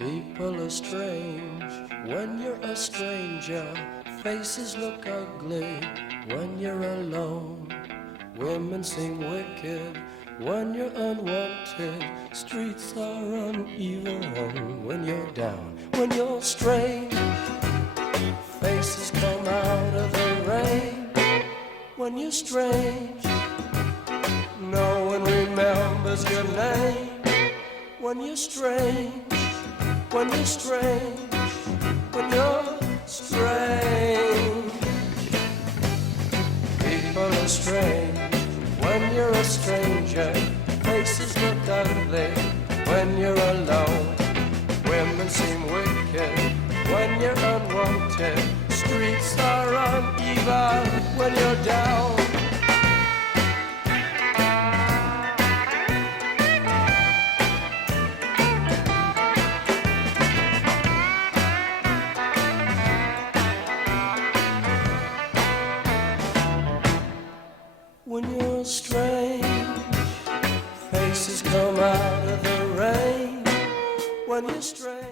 People are strange when you're a stranger. Faces look ugly when you're alone. Women seem wicked when you're unwanted. Streets are uneven when you're down. When you're strange, faces come out of the rain. When you're strange, no one remembers your name. When you're strange, when you're strange, when you're strange. People are strange when you're a stranger. Faces look ugly when you're alone. Women seem wicked when you're unwanted. Streets are uneven when you're down. When you're strange, faces come out of the rain. When you're strange.